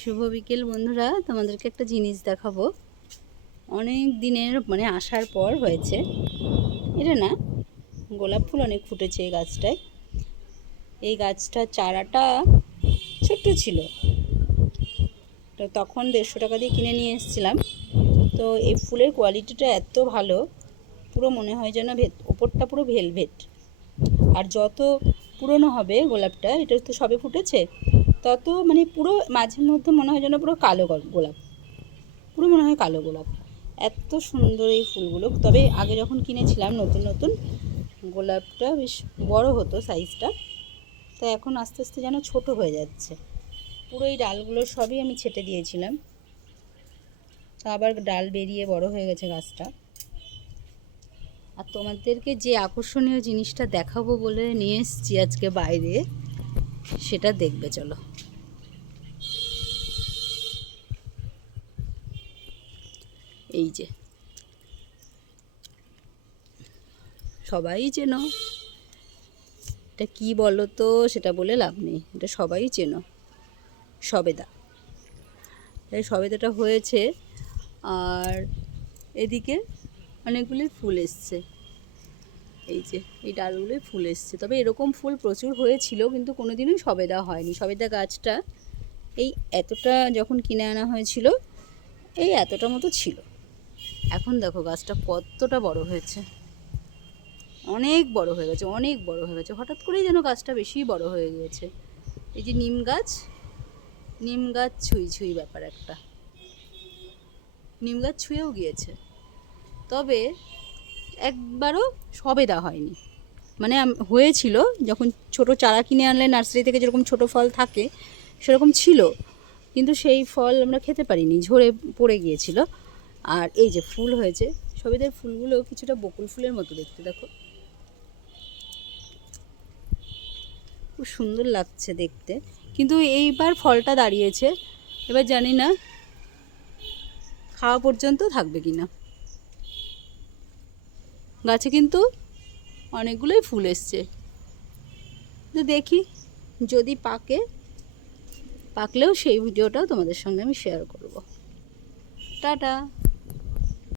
শুভ বিকেল বন্ধুরা, তোমাদেরকে একটা জিনিস দেখাবো। অনেক দিনের আসার পর হয়েছে এটা। না, গোলাপ ফুল অনেক ফুটেছে এই গাছটায়। এই গাছটার চারাটা ছোট্ট ছিল, তো তখন 150 টাকা দিয়ে কিনে নিয়ে এসেছিলাম। তো এই ফুলের কোয়ালিটিটা এত ভালো, পুরো মনে হয় যেন ওপরটা পুরো ভেলভেট। আর যত পুরনো হবে গোলাপটা, এটা তো সবে ফুটেছে, তত পুরো মাঝে মধ্যে মনে হয় যেন পুরো কালো গোলাপ, পুরো মনে হয় কালো গোলাপ। এত সুন্দর এই ফুলগুলো। তবে আগে যখন কিনেছিলাম নতুন নতুন, গোলাপটা বেশ বড় হতো সাইজটা, তো এখন আস্তে আস্তে যেন ছোট হয়ে যাচ্ছে। পুরো এই ডালগুলো সবই আমি ছেটে দিয়েছিলাম, তো আবার ডাল বেরিয়ে বড় হয়ে গেছে গাছটা। আর তোমাদেরকে যে আকর্ষণীয় জিনিসটা দেখাবো বলে নিয়ে এসেছি আজকে বাইরে, সেটা দেখবে চলো। এই যে, সবাই চেনো, এটা কি বলো তো, সেটা বলে লাভ নেই, এটা সবাই চেনো, সবেদা। এই সবেদাটা হয়েছে, আর এদিকে অনেকগুলি ফুল এসছে। এই যে এই ডালগুলোই ফুল এসছে। তবে এরকম ফুল প্রচুর হয়েছিল, কিন্তু কোনোদিনই সবেদা হয়নি। সবেদা গাছটা এই এতটা যখন কিনে আনা হয়েছিল, এই এতটা মতো ছিল। এখন দেখো গাছটা কতটা বড় হয়েছে, অনেক বড় হয়ে গেছে, অনেক বড় হয়ে গেছে। হঠাৎ করেই যেন গাছটা বেশি বড় হয়ে গিয়েছে। এই যে নিম গাছ, নিম গাছ ছুঁই ছুঁই ব্যাপার একটা, নিম গাছ ছুঁয়েও গিয়েছে। তবে একবারও সবেদা হয়নি। হয়েছিল যখন ছোট চারা কিনে আনলে নার্সারি থেকে, যেরকম ছোট ফল থাকে সেরকম ছিল, কিন্তু সেই ফল আমরা খেতে পারিনি, ঝরে পড়ে গিয়েছিল। আর এই যে ফুল হয়েছে, সবেদার ফুলগুলো কিছুটা বকুল ফুলের মতো দেখতে, দেখো খুব সুন্দর লাগছে দেখতে। কিন্তু এইবার ফলটা দাঁড়িয়েছে, এবার জানি না খাওয়া পর্যন্ত থাকবে কিনা। গাছে কিন্তু অনেকগুলোই ফুল এসছে, তো দেখি যদি পাকলেও সেই ভিডিওটাও তোমাদের সঙ্গে আমি শেয়ার করব। টাটা।